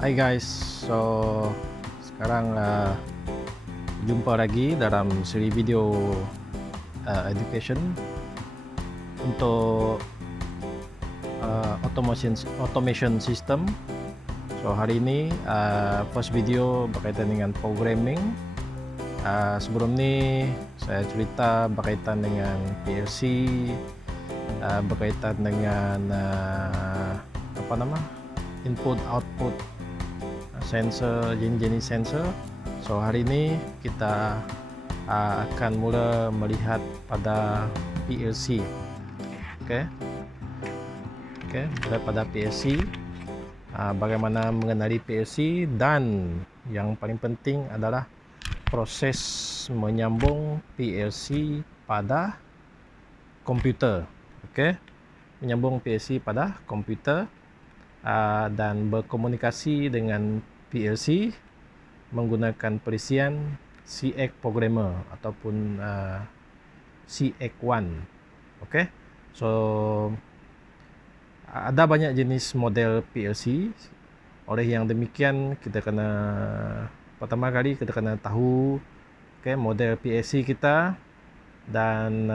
Hai guys, so sekarang jumpa lagi dalam seri video education untuk automation system. So hari ini first video berkaitan dengan programming. Sebelum ni saya cerita berkaitan dengan PLC, berkaitan dengan input output sensor, jenis sensor. So hari ini kita akan mula melihat pada PLC. Okey, mula pada PLC, bagaimana mengenali PLC, dan yang paling penting adalah proses menyambung PLC pada komputer. Okey, menyambung PLC pada komputer dan berkomunikasi dengan PLC menggunakan perisian CX programmer ataupun CX1. Okey, so ada banyak jenis model PLC. Oleh yang demikian, kita kena pertama kali kita kena tahu model PLC kita, dan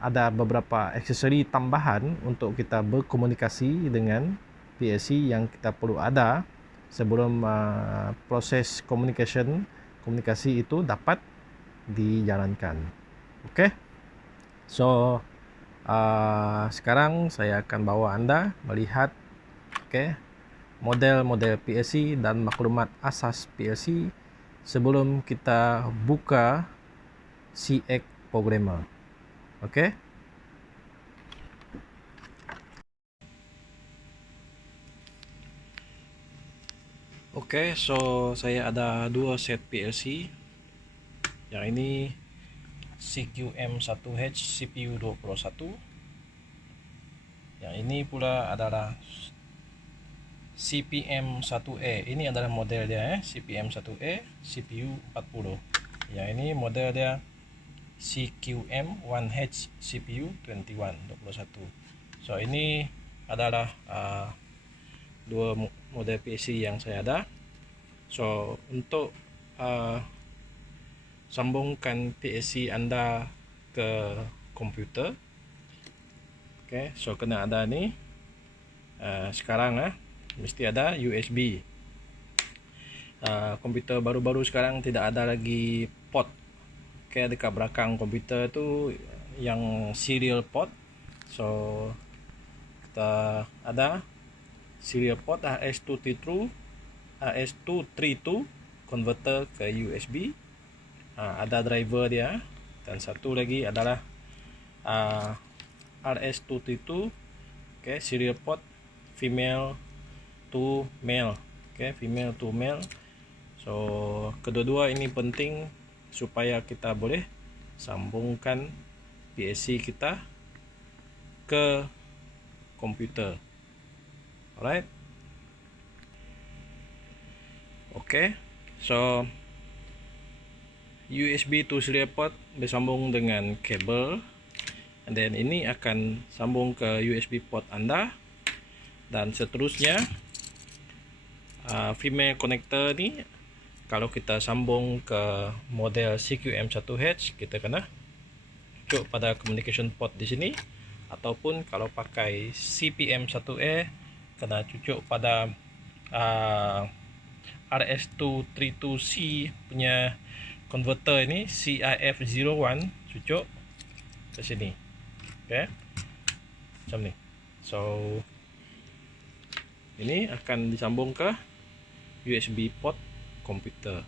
ada beberapa aksesori tambahan untuk kita berkomunikasi dengan PLC yang kita perlu ada sebelum proses komunikasi itu dapat dijalankan. Okey, so sekarang saya akan bawa anda melihat model-model PLC dan maklumat asas PLC sebelum kita buka CX programmer. Okey. Okey, so saya ada dua set PLC. Yang ini CQM1H CPU 21. Yang ini pula adalah CPM1A. Ini adalah model dia, CPM1A CPU 40. Yang ini model dia CQM1H CPU 21. So ini adalah dua model PLC yang saya ada. So untuk sambungkan PLC anda ke komputer, so kena ada ni. Sekarang mesti ada USB. Komputer baru-baru sekarang tidak ada lagi port. Dekat belakang komputer tu yang serial port. So kita ada serial port RS232 converter ke USB. Ada driver dia, dan satu lagi adalah RS232 serial port female to male. Female to male. So kedua-dua ini penting supaya kita boleh sambungkan PLC kita ke komputer. Alright. Okay, so USB to serial port bersambung dengan kabel, and then ini akan sambung ke USB port anda, dan seterusnya female connector ni kalau kita sambung ke model CQM1H, kita kena cucuk pada communication port di sini, ataupun kalau pakai CPM1A kena cucuk pada RS232C punya converter ini, CIF01, cucuk ke sini. Macam ni. So ini akan disambung ke USB port komputer.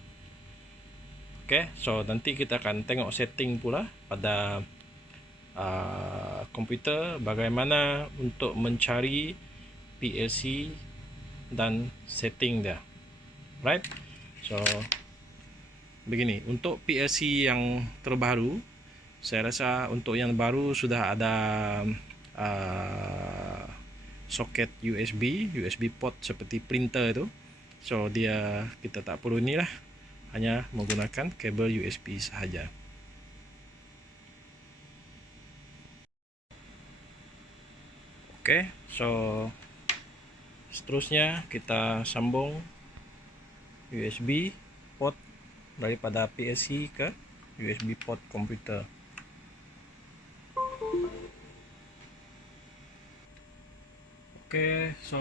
So nanti kita akan tengok setting pula pada komputer, bagaimana untuk mencari PLC dan setting dia. Right? So begini, untuk PLC yang terbaru, saya rasa untuk yang baru sudah ada soket USB port seperti printer itu. So kita tak perlu ni lah, hanya menggunakan kabel USB sahaja. Oke, so seterusnya kita sambung USB port daripada PLC ke USB port komputer. Oke, so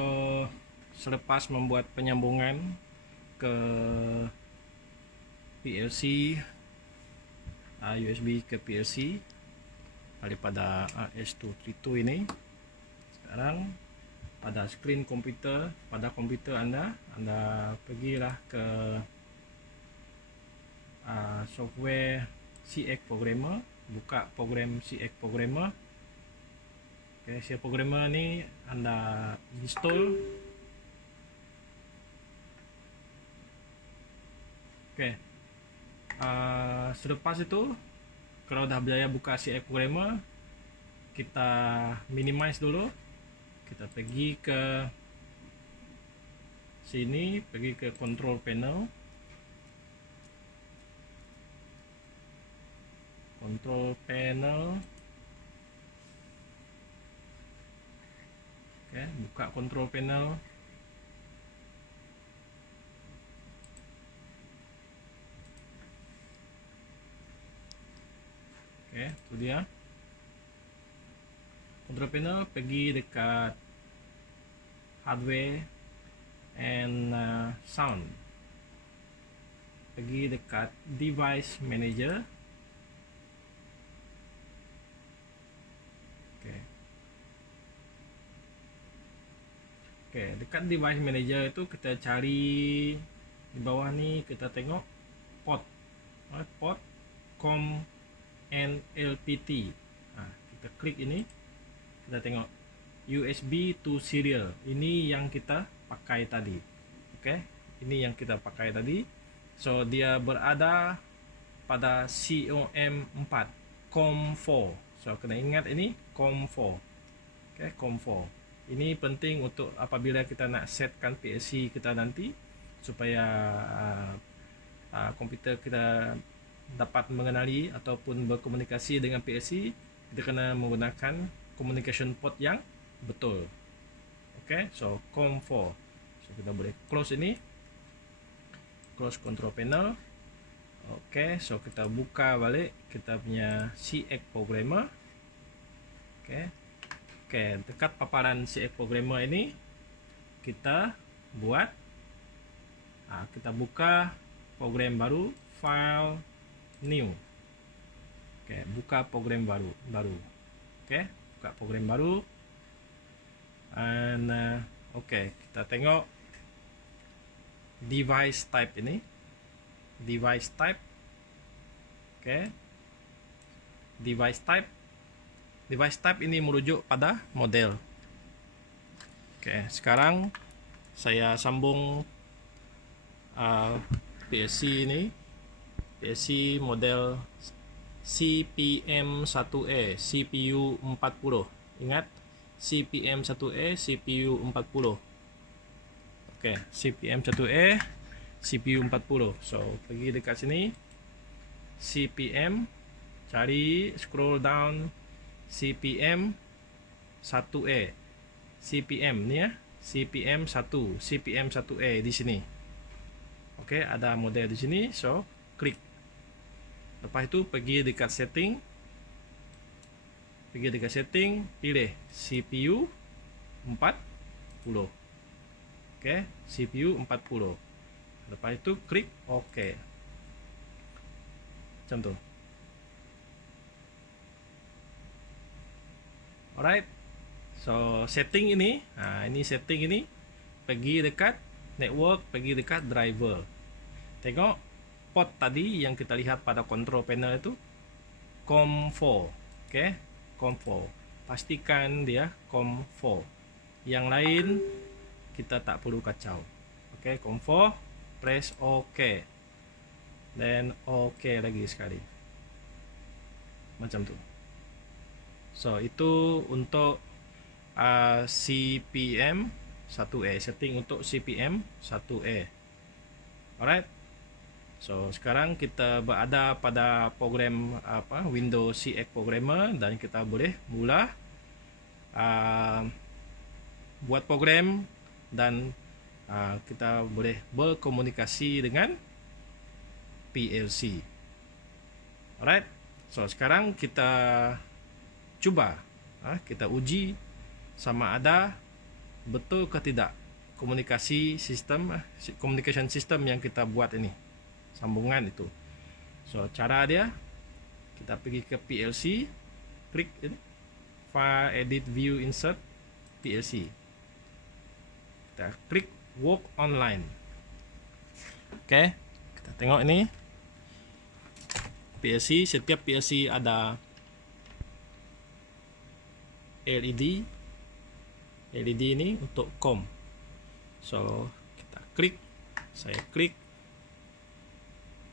selepas membuat penyambungan ke PLC, USB ke PLC daripada RS-232 ini, sekarang pada screen komputer, pada komputer Anda pergilah ke software CX Programmer, buka program CX Programmer. Oke, CX Programmer ni Anda install. Oke, selepas itu, kalau dah berjaya buka CX Programmer, kita minimize dulu. Kita pergi ke sini, pergi ke control panel. Control panel. Oke, buka control panel. Oke, itu dia. Control panel, pergi dekat hardware and sound. Pergi dekat device manager. Oke, dekat device manager itu kita cari di bawah ni, kita tengok port COM NLPT. Kita klik ini, kita tengok USB to serial. Ini yang kita pakai tadi. Oke, ini yang kita pakai tadi. So dia berada pada COM4, COM4. So kena ingat ini COM4. Oke, COM4. Ini penting untuk apabila kita nak setkan PLC kita nanti, supaya komputer kita dapat mengenali ataupun berkomunikasi dengan PLC, kita kena menggunakan communication port yang betul. Oke, so COM4. So kita boleh close ini, close control panel. Oke, so kita buka balik kita punya CX Programmer. Oke, dekat paparan CX Programmer ini kita buat, kita buka program baru, file new. Oke, buka program baru. Oke, buka program baru. And oke, kita tengok device type ini, device type. Oke, device type ini merujuk pada model. Oke, sekarang saya sambung PLC ini, PLC model CPM1A CPU 40. Ingat, CPM1A CPU 40. Oke, CPM1A CPU 40. So pergi dekat sini, CPM, cari, scroll down, CPM 1A, CPM ni ya, CPM 1, CPM 1A di sini. Oke, ada model di sini, so klik. Lepas itu pergi dekat setting, pilih CPU 40. Oke, CPU 40. Lepas itu klik OK. Macam tu. Alright, so setting ini, ini setting ini, pergi dekat network, pergi dekat driver. Tengok port tadi yang kita lihat pada control panel itu COM4. Oke, COM4. Pastikan dia COM4. Yang lain kita tak perlu kacau. Oke, COM4, press OK. Dan OK lagi sekali. Macam tu. So itu untuk CPM 1A, setting untuk CPM 1A. Alright. So sekarang kita berada pada program Windows CX Programmer, dan kita boleh mula buat program dan kita boleh berkomunikasi dengan PLC. Alright, so sekarang kita cuba, kita uji sama ada betul ke tidak communication system yang kita buat ini, sambungan itu. So cara dia, kita pergi ke PLC, klik ini, File, Edit, View, Insert, PLC. Kita klik Work Online. Oke, kita tengok ini PLC. Setiap PLC ada LED. LED ini untuk COM. So kita klik, saya klik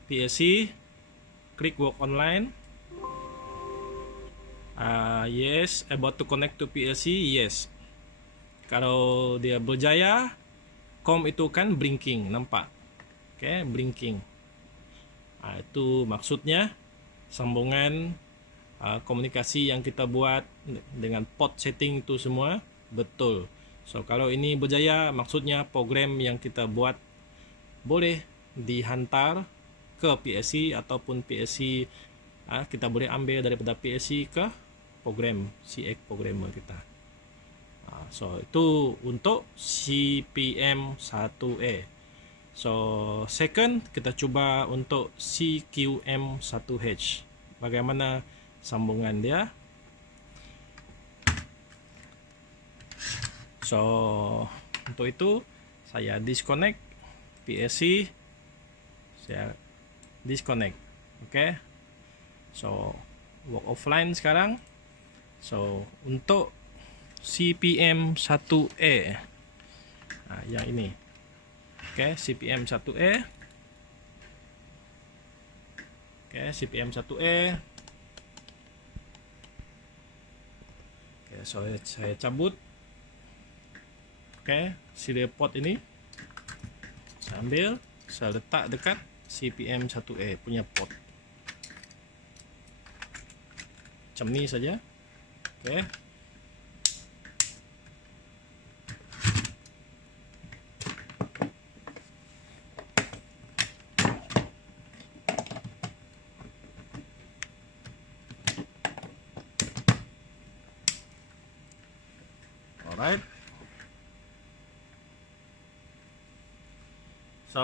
PLC, klik Work Online. Yes, about to connect to PLC. Yes. Kalau dia berjaya, COM itu kan blinking, nampak? Oke, blinking. Itu maksudnya sambungan komunikasi yang kita buat dengan port setting itu semua betul. So kalau ini berjaya, maksudnya program yang kita buat boleh dihantar ke PLC, ataupun PLC kita boleh ambil daripada PLC ke program CX programmer kita. So itu untuk CPM1A. So second, kita cuba untuk CQM1H. Bagaimana sambungan dia? So untuk itu saya disconnect PLC, saya disconnect. Oke. So work offline sekarang. So untuk CPM1A, yang ini. Oke, CPM1A. Oke, CPM1A. Oke, so saya cabut. Oke, serial port ini saya ambil, saya letak dekat CPM1A punya port. Macam ni saja. Oke. Alright. So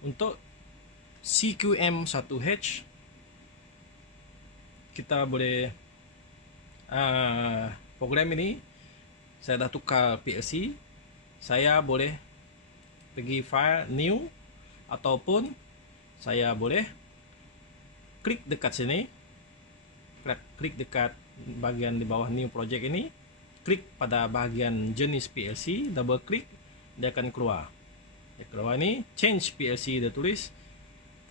untuk CQM1H kita boleh program ini saya dah tukar PLC, saya boleh pergi file new, ataupun saya boleh klik dekat sini, klik dekat bahagian di bawah new project ini, klik pada bahagian jenis PLC, double klik, dia akan keluar. Dia keluar ini change PLC, dia tulis.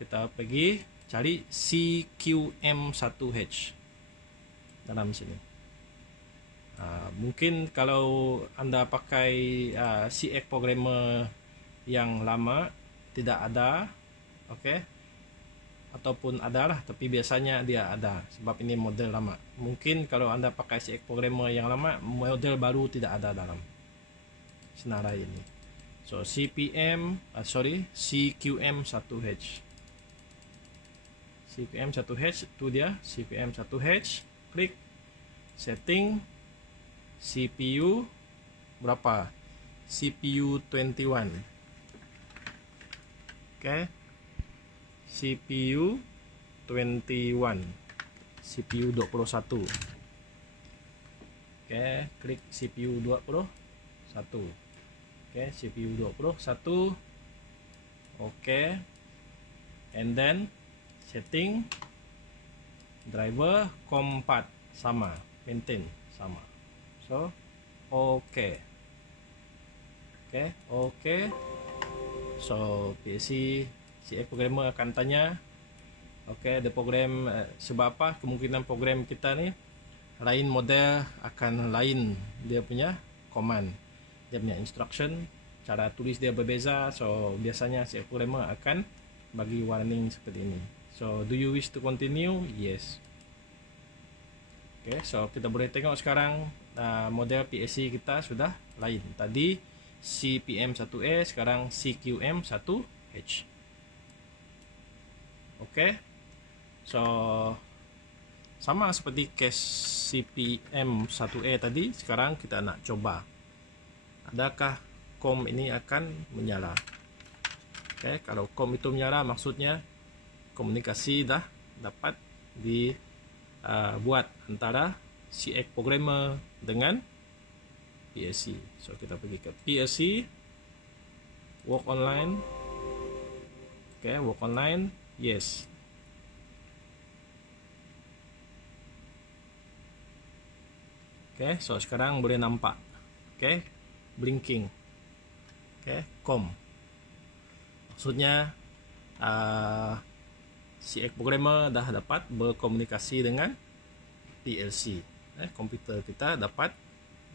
Kita pergi cari CQM1H dalam sini. Mungkin kalau anda pakai CX programmer yang lama tidak ada, oke, ataupun adalah, tapi biasanya dia ada sebab ini model lama. Mungkin kalau anda pakai CX programmer yang lama, model baru tidak ada dalam senarai ini. So CQM1H. CPM1H itu dia, CPM1H. Klik setting, CPU berapa? CPU 21. Oke. CPU 21. CPU 21. Oke, klik CPU 21. Oke, CPU 21. Oke. And then setting driver COM4 sama, maintain sama. So oke. So PLC CX programmer akan tanya, oke, the program sebab apa kemungkinan program kita ni lain model, akan lain dia punya command, dia punya instruction, cara tulis dia berbeza. So biasanya CX programmer akan bagi warning seperti ini. So do you wish to continue? Yes. Okay, so kita boleh tengok sekarang model PLC kita sudah lain. Tadi CPM1E sekarang CQM1H. Oke. So sama seperti case CPM1E tadi, sekarang kita nak coba adakah COM ini akan menyala. Oke, kalau COM itu menyala maksudnya komunikasi dah dapat dibuat antara CX programmer dengan PLC. So kita pergi ke PLC, work online. Oke, work online, yes. Oke, so sekarang boleh nampak. Oke, blinking. Oke, COM. Maksudnya CX programmer dah dapat berkomunikasi dengan PLC. Komputer kita dapat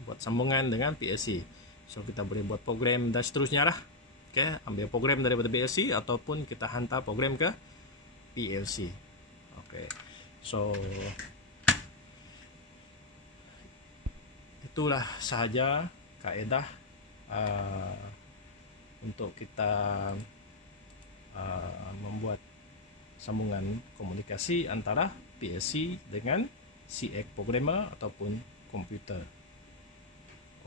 buat sambungan dengan PLC. So kita boleh buat program dan seterusnya lah. Oke, ambil program daripada PLC ataupun kita hantar program ke PLC. Oke, so itulah sahaja kaedah untuk kita membuat sambungan komunikasi antara PLC dengan CX programmer ataupun komputer.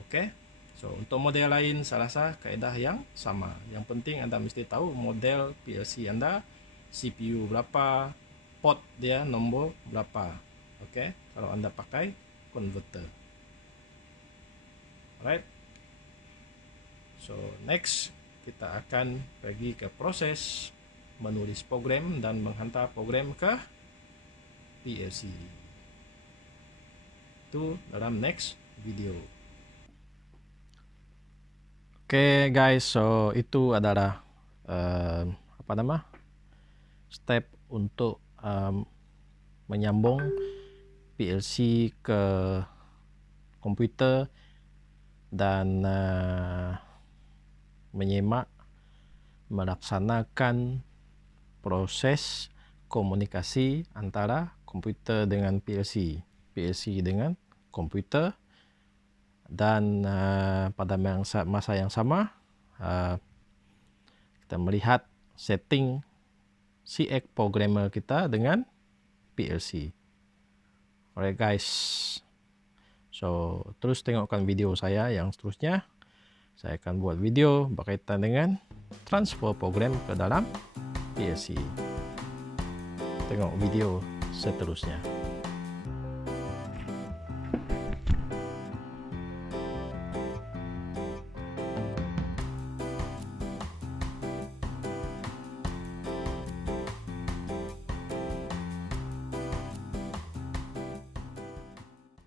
Oke, so untuk model lain saya rasa kaedah yang sama. Yang penting anda mesti tahu model PLC anda, CPU berapa, port dia nombor berapa. Oke, kalau anda pakai converter. Alright. So next kita akan pergi ke proses menulis program dan menghantar program ke PLC. Itu dalam next video. Oke guys, so itu adalah step untuk menyambung PLC ke komputer dan menyimak melaksanakan proses komunikasi antara komputer dengan PLC, PLC dengan komputer, dan pada masa yang sama kita melihat setting CX programmer kita dengan PLC. Alright guys, so terus tengokkan video saya yang seterusnya. Saya akan buat video berkaitan dengan transfer program ke dalam PLC. Tengok video seterusnya.